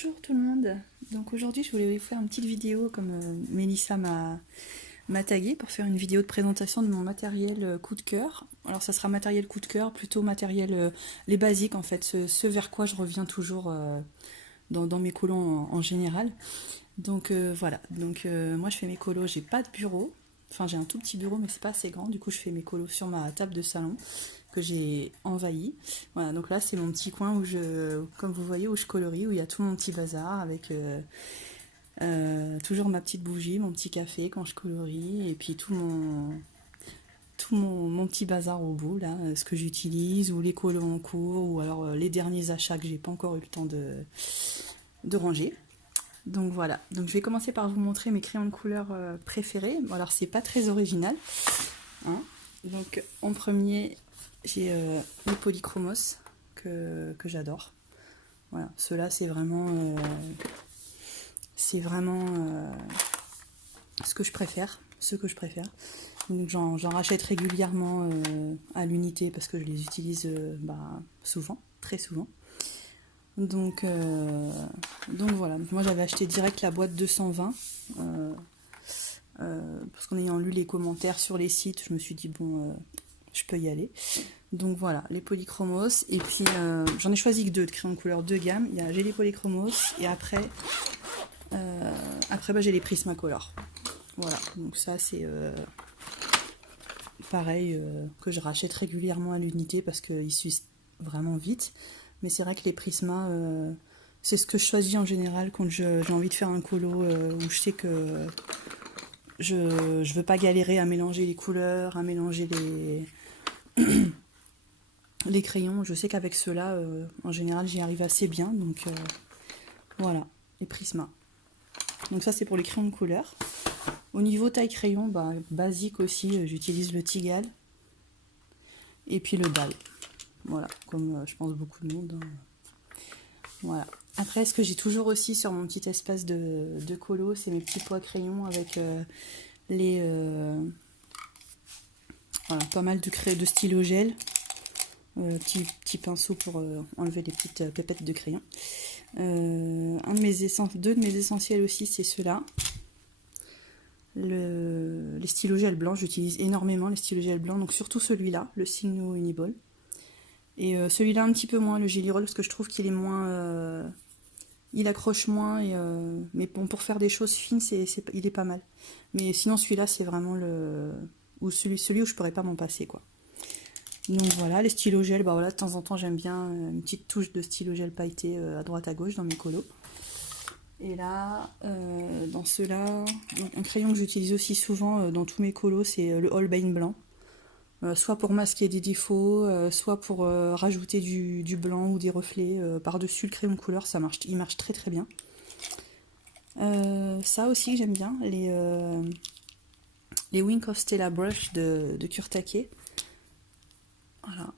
Bonjour tout le monde. Donc aujourd'hui je voulais vous faire une petite vidéo comme Mélissa m'a tagué pour faire une vidéo de présentation de mon matériel coup de cœur. Alors ça sera matériel coup de cœur, plutôt matériel les basiques en fait, ce vers quoi je reviens toujours dans mes colos en général. Donc voilà, donc moi je fais mes colos, j'ai pas de bureau. Enfin j'ai un tout petit bureau mais c'est pas assez grand, du coup je fais mes colos sur ma table de salon que j'ai envahi. Voilà, donc là c'est mon petit coin où comme vous voyez, où je colorie, où il y a tout mon petit bazar avec toujours ma petite bougie, mon petit café quand je colorie, et puis tout mon petit bazar au bout, là, ce que j'utilise, ou les colos en cours, ou alors les derniers achats que j'ai pas encore eu le temps de ranger. Donc voilà, donc je vais commencer par vous montrer mes crayons de couleur préférés. Bon, alors c'est pas très original, hein. Donc en premier, j'ai les Polychromos que j'adore. Voilà, ceux-là c'est vraiment ce que je préfère, Donc j'en rachète régulièrement à l'unité parce que je les utilise souvent, très souvent. Donc voilà, moi j'avais acheté direct la boîte 220 parce qu'en ayant lu les commentaires sur les sites, je me suis dit bon, je peux y aller. Donc voilà, les Polychromos, et puis j'en ai choisi que deux de crayons de couleur de gamme. J'ai les Polychromos et après j'ai les Prismacolor. Voilà, donc ça c'est pareil que je rachète régulièrement à l'unité parce qu'ils s'usent vraiment vite. Mais c'est vrai que les Prisma, c'est ce que je choisis en général quand j'ai envie de faire un colo où je sais que je veux pas galérer à mélanger les couleurs, à mélanger les crayons. Je sais qu'avec ceux-là, en général, j'y arrive assez bien. Donc voilà, les Prisma. Donc ça, c'est pour les crayons de couleur. Au niveau taille crayon, basique aussi, j'utilise le Tigal et puis le Dal. Voilà, comme je pense beaucoup de monde. Hein. Voilà. Après, ce que j'ai toujours aussi sur mon petit espace de colo, c'est mes petits pois crayons avec voilà, pas mal de stylo gel. Petit pinceau pour enlever les petites pépettes de crayon. Deux de mes essentiels aussi, c'est ceux-là. Les stylos gel blancs, j'utilise énormément les stylos gel blancs, donc surtout celui-là, le Signo Uniball. Et celui-là un petit peu moins, le Gelly Roll, parce que je trouve qu'il est moins... il accroche moins, mais bon, pour faire des choses fines, il est pas mal. Mais sinon celui-là, c'est vraiment celui où je pourrais pas m'en passer, quoi. Donc voilà, les stylos gel, voilà, de temps en temps j'aime bien une petite touche de stylo gel pailleté à droite à gauche dans mes colos. Et là, dans ceux-là, un crayon que j'utilise aussi souvent dans tous mes colos, c'est le Holbein blanc. Soit pour masquer des défauts, soit pour rajouter du blanc ou des reflets par-dessus le crayon de couleur, il marche très très bien. Ça aussi j'aime bien, les Wink of Stella Brush de Kurtake. Voilà.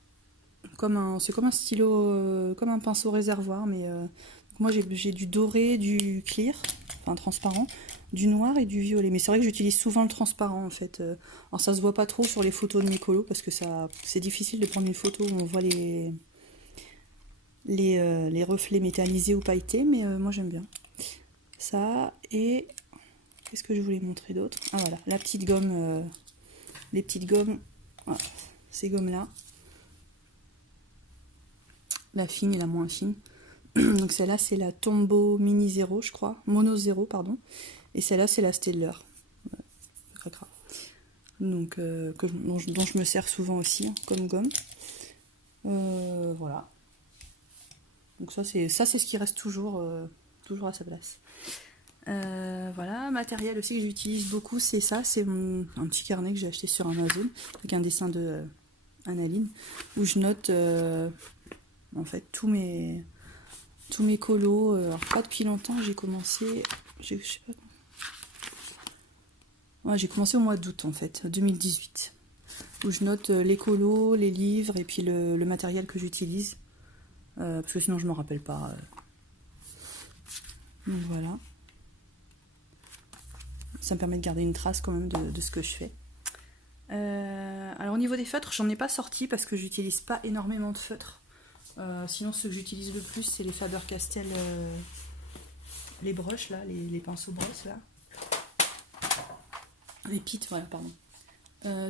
C'est comme un stylo, comme un pinceau réservoir, mais moi j'ai du doré, du clear, enfin transparent, du noir et du violet. Mais c'est vrai que j'utilise souvent le transparent en fait. Alors ça se voit pas trop sur les photos de mes colos parce que c'est difficile de prendre une photo où on voit les reflets métallisés ou pailletés, mais moi j'aime bien. Ça, et qu'est-ce que je voulais montrer d'autre? Ah voilà, la petite gomme, les petites gommes, voilà, ces gommes-là. La fine et la moins fine. Donc celle-là, c'est la Tombow Mini 0, je crois. Mono 0, pardon. Et celle-là, c'est la Stellar. Donc, dont je me sers souvent aussi, hein, comme gomme. Voilà. Donc ça, c'est ce qui reste toujours à sa place. Voilà, matériel aussi que j'utilise beaucoup, c'est ça. C'est un petit carnet que j'ai acheté sur Amazon, avec un dessin de Annaline, où je note... en fait tous mes colos. Alors pas depuis longtemps, j'ai commencé, je sais pas, ouais, j'ai commencé au mois d'août en fait 2018, où je note les colos, les livres et puis le matériel que j'utilise parce que sinon je m'en rappelle pas. Donc voilà, ça me permet de garder une trace quand même de ce que je fais. Alors au niveau des feutres, j'en ai pas sorti parce que j'utilise pas énormément de feutres. Sinon ceux que j'utilise le plus, c'est les Faber-Castell les brushes là, les pinceaux brosses là. Les pits, voilà, pardon.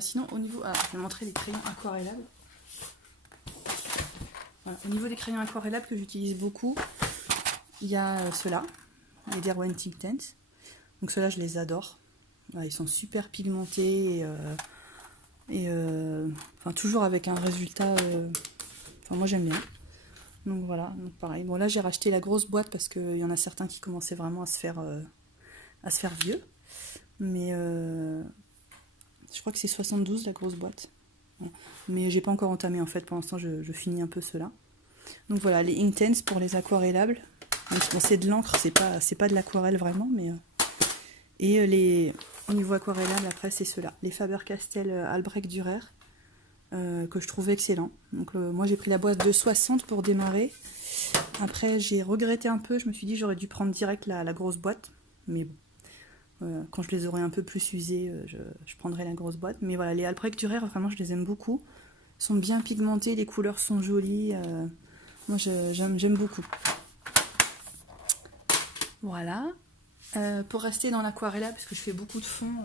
Sinon, au niveau... Ah, je vais montrer les crayons aquarellables. Voilà, au niveau des crayons aquarellables que j'utilise beaucoup, il y a ceux-là, les Derwent Tint Tense. Donc ceux-là, je les adore. Voilà, ils sont super pigmentés enfin, toujours avec un résultat... Enfin, moi, j'aime bien. Donc voilà, donc pareil. Bon, là, j'ai racheté la grosse boîte parce qu'il y en a certains qui commençaient vraiment à se faire vieux. Mais je crois que c'est 72 la grosse boîte. Voilà. Mais j'ai pas encore entamé en fait. Pour l'instant, je finis un peu ceux-là. Donc voilà, les Inktense pour les aquarellables. Bon, c'est de l'encre, c'est pas de l'aquarelle vraiment, mais au niveau aquarellable, après, c'est ceux-là. Les Faber-Castell Albrecht Dürer, que je trouve excellents. Donc moi, j'ai pris la boîte de 60 pour démarrer. Après, j'ai regretté un peu. Je me suis dit j'aurais dû prendre direct la grosse boîte. Mais bon. Quand je les aurai un peu plus usés, je prendrai la grosse boîte. Mais voilà, les Albrecht Dürer, vraiment, je les aime beaucoup. Ils sont bien pigmentés, les couleurs sont jolies. Moi, j'aime beaucoup. Voilà. Pour rester dans l'aquarella, parce que je fais beaucoup de fonds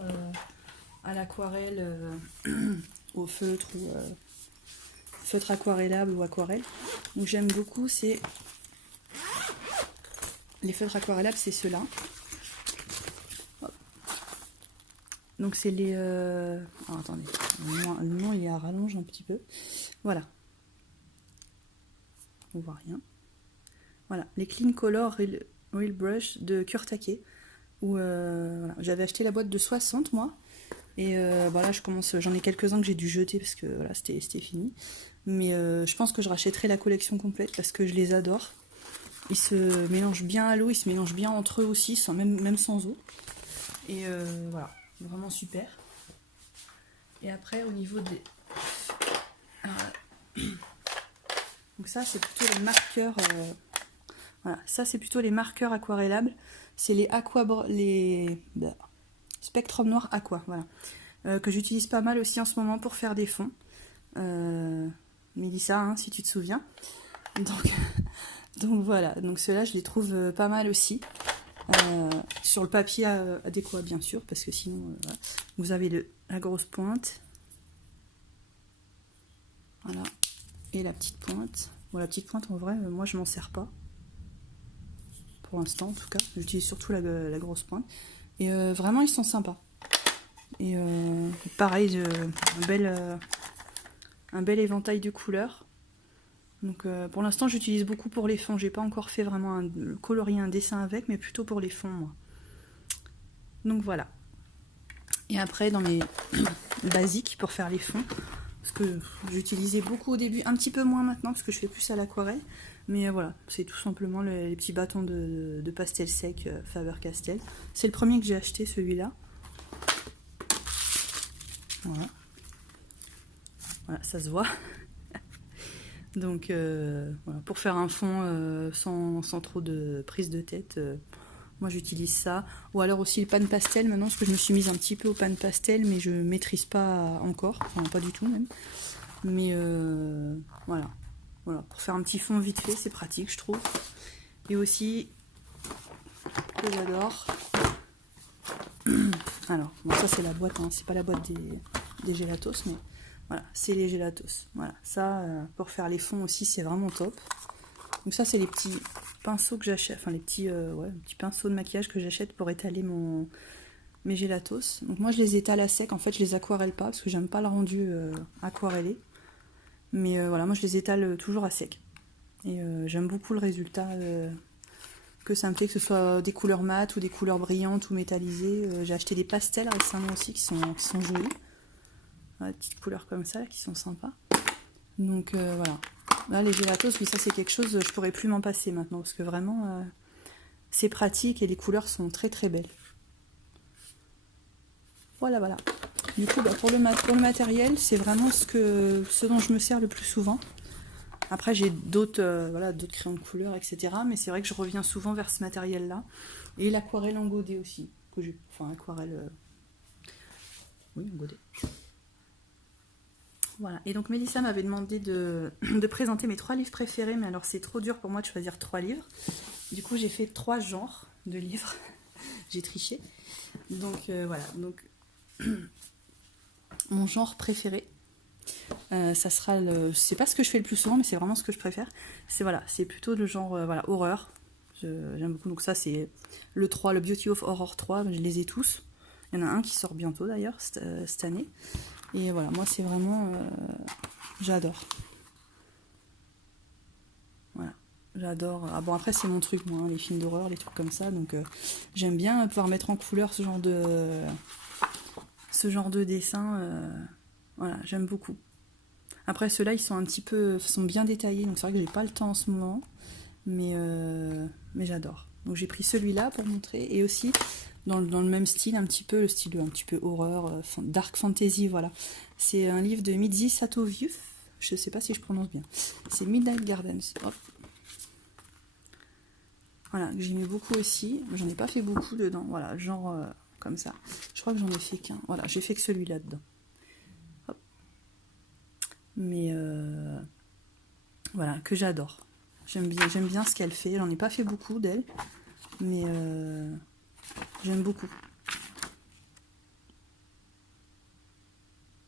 à l'aquarelle, au feutre ou feutre aquarellable ou aquarelle. Donc j'aime beaucoup, c'est les feutres aquarellables, c'est ceux-là. Donc c'est les... Alors, attendez, le nom il est à rallonge un petit peu. Voilà. On voit rien. Voilà, les Clean Color Real Brush de Kurtake. Voilà. J'avais acheté la boîte de 60 moi. Et voilà, j'en ai quelques-uns que j'ai dû jeter parce que voilà, c'était fini. Mais je pense que je rachèterai la collection complète parce que je les adore. Ils se mélangent bien à l'eau, ils se mélangent bien entre eux aussi, même sans eau. Et voilà. Vraiment super. Et après au niveau des... Donc ça c'est plutôt les marqueurs... Voilà, ça c'est plutôt les marqueurs aquarellables. C'est les Spectrum Noir Aqua, voilà. Que j'utilise pas mal aussi en ce moment pour faire des fonds. Mélissa, hein, si tu te souviens. Donc voilà, donc ceux-là je les trouve pas mal aussi. Sur le papier adéquat bien sûr, parce que sinon voilà. Vous avez la grosse pointe, voilà, et la petite pointe. Bon, la petite pointe en vrai, moi je m'en sers pas pour l'instant en tout cas, j'utilise surtout la grosse pointe, et vraiment ils sont sympas. Et pareil, un bel éventail de couleurs. Donc pour l'instant j'utilise beaucoup pour les fonds, j'ai pas encore fait vraiment colorier un dessin avec, mais plutôt pour les fonds moi. Donc voilà. Et après dans mes basiques pour faire les fonds, parce que j'utilisais beaucoup au début, un petit peu moins maintenant parce que je fais plus à l'aquarelle, mais voilà, c'est tout simplement les petits bâtons de pastel sec Faber-Castell. C'est le premier que j'ai acheté, celui-là. Voilà. Voilà, ça se voit. Donc voilà, pour faire un fond sans trop de prise de tête, moi j'utilise ça. Ou alors aussi le pan pastel maintenant, parce que je me suis mise un petit peu au pan pastel, mais je maîtrise pas encore, enfin pas du tout même. Mais voilà, pour faire un petit fond vite fait, c'est pratique je trouve. Et aussi, que j'adore. Alors, bon, ça c'est la boîte, hein, c'est pas la boîte des gelatos, mais... Voilà, c'est les gelatos. Voilà, ça, pour faire les fonds aussi, c'est vraiment top. Donc ça, c'est les petits pinceaux que j'achète, enfin les petits pinceaux de maquillage que j'achète pour étaler mes gelatos. Donc moi, je les étale à sec. En fait, je les aquarelle pas parce que j'aime pas le rendu aquarellé. Mais voilà, moi, je les étale toujours à sec. Et j'aime beaucoup le résultat que ça me fait, que ce soit des couleurs mates ou des couleurs brillantes ou métallisées. J'ai acheté des pastels récemment aussi qui sont jolis. Voilà, des petites couleurs comme ça là, qui sont sympas. Donc voilà. Là les gelatos, oui ça c'est quelque chose, je pourrais plus m'en passer maintenant parce que vraiment c'est pratique et les couleurs sont très très belles. Voilà. Du coup pour le matériel, c'est vraiment ce dont je me sers le plus souvent. Après j'ai d'autres d'autres crayons de couleur, etc. Mais c'est vrai que je reviens souvent vers ce matériel là. Et l'aquarelle en godet aussi. Enfin aquarelle. Oui, en godet. Voilà, et donc Mélissa m'avait demandé de présenter mes 3 livres préférés, mais alors c'est trop dur pour moi de choisir 3 livres. Du coup j'ai fait 3 genres de livres, j'ai triché. Donc voilà, donc mon genre préféré, ça sera c'est pas ce que je fais le plus souvent, mais c'est vraiment ce que je préfère. C'est voilà, c'est plutôt le genre voilà, horreur. J'aime beaucoup, donc ça c'est le 3, le Beauty of Horror 3, je les ai tous. Il y en a un qui sort bientôt d'ailleurs, cette année. Et voilà, moi c'est vraiment... j'adore. Voilà, j'adore. Ah bon, après c'est mon truc, moi, hein, les films d'horreur, les trucs comme ça. Donc j'aime bien pouvoir mettre en couleur ce genre de dessin. Voilà, j'aime beaucoup. Après ceux-là, ils sont un petit peu... sont bien détaillés, donc c'est vrai que j'ai pas le temps en ce moment. Mais j'adore. Donc j'ai pris celui-là pour montrer. Et aussi... Dans le même style, un petit peu, le style un petit peu horreur, dark fantasy, voilà. C'est un livre de Mitzi Satovius, je sais pas si je prononce bien. C'est Midnight Gardens. Hop. Voilà, que j'aimais beaucoup aussi. J'en ai pas fait beaucoup dedans, voilà, genre comme ça. Je crois que j'en ai fait qu'un. Voilà, j'ai fait que celui-là dedans. Hop. Mais voilà, que j'adore. J'aime bien ce qu'elle fait. J'en ai pas fait beaucoup d'elle, mais j'aime beaucoup.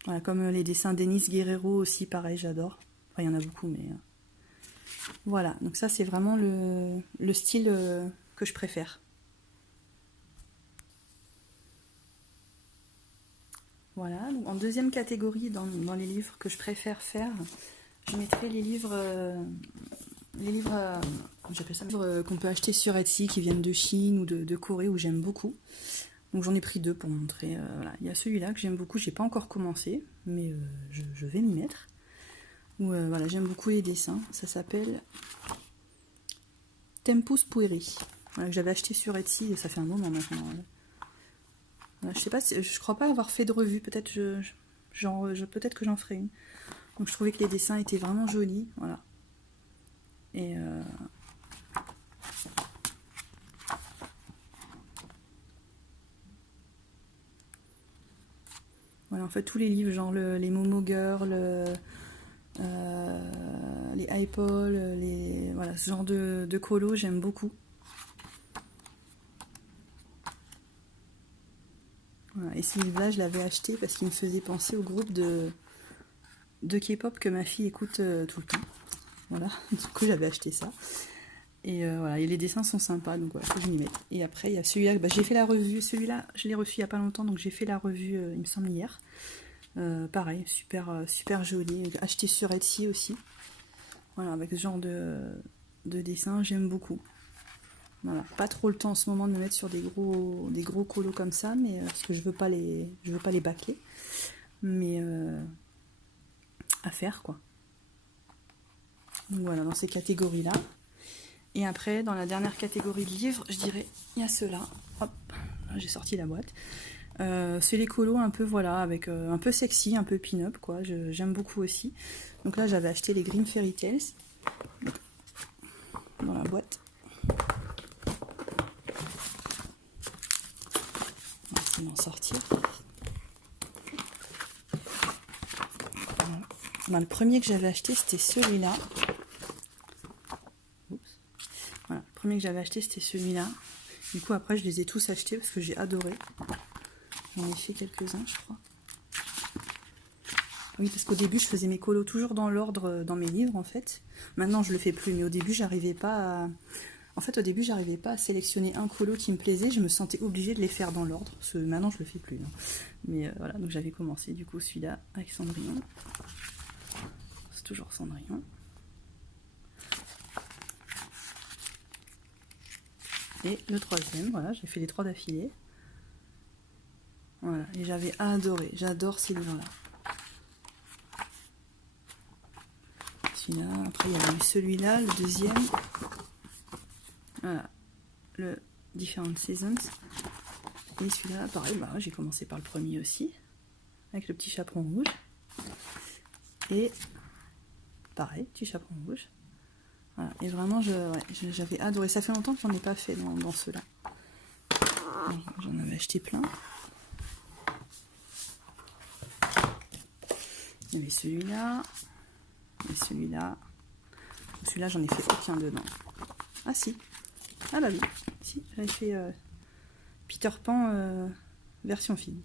Voilà, comme les dessins d'Enis Guerrero aussi, pareil, j'adore. Enfin, il y en a beaucoup, mais... Voilà, donc ça, c'est vraiment le style que je préfère. Voilà, donc en deuxième catégorie, dans les livres que je préfère faire, je mettrai les livres... j'appelle ça qu'on peut acheter sur Etsy, qui viennent de Chine ou de Corée, où j'aime beaucoup. Donc j'en ai pris 2 pour montrer. Voilà. Il y a celui-là que j'aime beaucoup, j'ai pas encore commencé, mais je vais m'y mettre. Voilà, j'aime beaucoup les dessins. Ça s'appelle Tempus Pueri. Voilà, que j'avais acheté sur Etsy, et ça fait un moment maintenant. Voilà, je sais pas, je crois pas avoir fait de revue. Peut-être peut-être que j'en ferai une. Donc je trouvais que les dessins étaient vraiment jolis, voilà. Et voilà, en fait tous les livres, genre les Momo Girl, les iPol, voilà, ce genre de colo, j'aime beaucoup. Voilà, et ce livre-là, je l'avais acheté parce qu'il me faisait penser au groupe de K-pop que ma fille écoute tout le temps. Voilà, du coup j'avais acheté ça. Et voilà, et les dessins sont sympas, donc voilà, faut que je m'y mette. Et après, il y a celui-là, bah, j'ai fait la revue, celui-là, je l'ai reçu il n'y a pas longtemps, donc j'ai fait la revue, il me semble, hier. Pareil, super joli, acheté sur Etsy aussi. Voilà, avec ce genre de dessin, j'aime beaucoup. Voilà, pas trop le temps en ce moment de me mettre sur des gros colos comme ça, mais parce que je veux pas les bâcler. Mais à faire, quoi. Donc voilà, dans ces catégories-là. Et après, dans la dernière catégorie de livres, je dirais, il y a ceux-là. Hop, j'ai sorti la boîte. C'est les colos un peu, voilà, avec un peu sexy, un peu pin-up, quoi. J'aime beaucoup aussi. Donc là, j'avais acheté les Grimm Fairy Tales. Dans la boîte. On va essayer d'en sortir. Voilà. Ben, le premier que j'avais acheté, c'était celui-là. Voilà, le premier que j'avais acheté, c'était celui-là. Du coup, après, je les ai tous achetés parce que j'ai adoré. J'en ai fait quelques-uns, je crois. Oui, parce qu'au début, je faisais mes colos toujours dans l'ordre dans mes livres, en fait. Maintenant, je le fais plus, mais au début, j'arrivais pas à... En fait, au début, j'arrivais pas à sélectionner un colo qui me plaisait. Je me sentais obligée de les faire dans l'ordre. Maintenant, je le fais plus. Hein. Mais voilà, donc j'avais commencé, du coup, celui-là avec Cendrillon. C'est toujours Cendrillon. Et le troisième, voilà, j'ai fait les 3 d'affilée. Voilà, et j'avais adoré. J'adore ces livres-là. Celui-là, après il y avait eu celui-là, le deuxième. Voilà, le Different Seasons. Et celui-là, pareil, bah, j'ai commencé par le premier aussi, avec le petit chaperon rouge. Et pareil, petit chaperon rouge. Voilà, et vraiment, j'avais adoré. Ça fait longtemps que j'en ai pas fait dans ceux-là. J'en avais acheté plein. Il y avait celui-là. Et celui-là. Celui-là, j'en ai fait aucun dedans. Ah si. Ah bah oui. Si, j'avais fait Peter Pan version fille.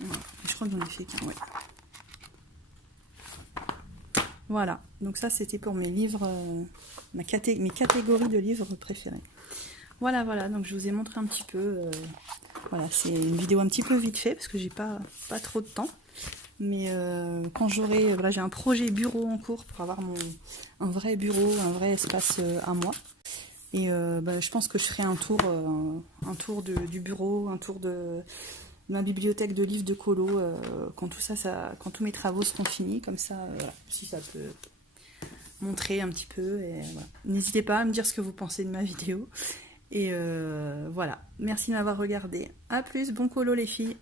Voilà. Je crois que j'en ai fait qu'un, ouais. Voilà. Donc ça, c'était pour mes livres, mes catégories de livres préférés. Voilà, voilà. Donc je vous ai montré un petit peu. Voilà, c'est une vidéo un petit peu vite fait parce que j'ai pas trop de temps. Mais quand j'aurai, voilà, j'ai un projet bureau en cours pour avoir un vrai bureau, un vrai espace à moi. Et je pense que je ferai un tour du bureau, un tour de ma bibliothèque de livres de colo quand tout ça, quand tous mes travaux seront finis, comme ça, voilà, si ça peut montrer un petit peu. Et voilà. N'hésitez pas à me dire ce que vous pensez de ma vidéo. Et voilà, merci de m'avoir regardé. A plus, bon colo les filles.